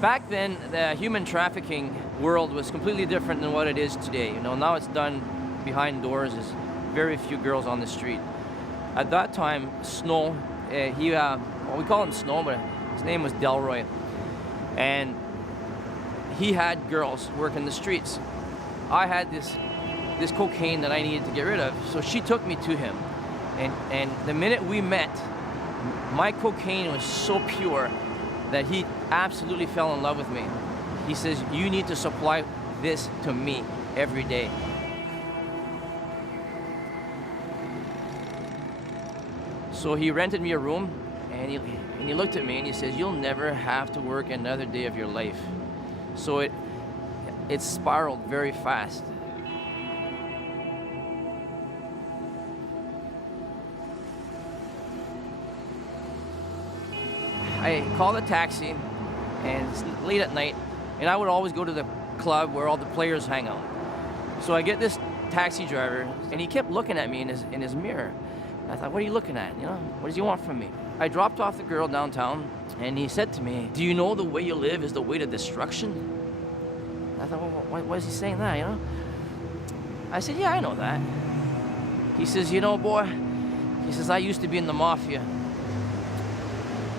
Back then, the human trafficking world was completely different than what it is today. You know, now it's done behind doors. There's very few girls on the street. At that time, Snow, well, we call him Snow, but his name was Delroy. And he had girls working the streets. I had this cocaine that I needed to get rid of, so she took me to him. And the minute we met, my cocaine was so pure that he absolutely fell in love with me. He says, you need to supply this to me every day. So he rented me a room, and he looked at me and he says, you'll never have to work another day of your life. So it spiraled very fast. I called a taxi, and it's late at night, and I would always go to the club where all the players hang out. So I get this taxi driver, and he kept looking at me in his mirror. And I thought, what are you looking at? You know, what does he want from me? I dropped off the girl downtown, and he said to me, do you know the way you live is the way to destruction? And I thought, well, why is he saying that, you know? I said, yeah, I know that. He says, you know, boy, he says, I used to be in the mafia.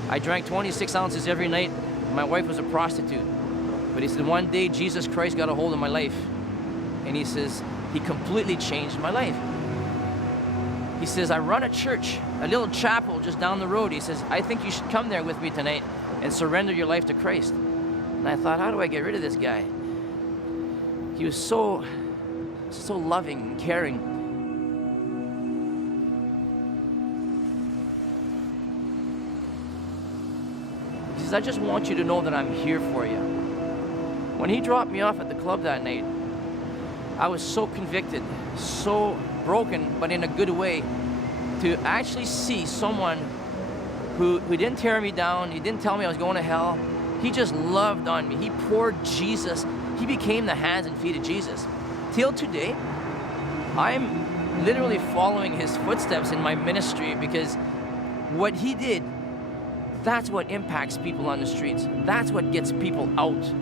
I drank 26 ounces every night. My wife was a prostitute. But he said, one day Jesus Christ got a hold of my life. And he says, he completely changed my life. He says, I run a church, a little chapel just down the road. He says, I think you should come there with me tonight and surrender your life to Christ. And I thought, how do I get rid of this guy? He was so loving and caring. He says, I just want you to know that I'm here for you. When he dropped me off at the club that night, I was so convicted, so broken, but in a good way, to actually see someone who didn't tear me down, he didn't tell me I was going to hell. He just loved on me. He poured Jesus. He became the hands and feet of Jesus. Till today, I'm literally following his footsteps in my ministry, because what he did, that's what impacts people on the streets. That's what gets people out.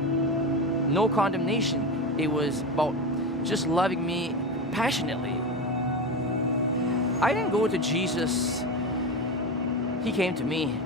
No condemnation. It was about just loving me passionately. I didn't go to Jesus. He came to me.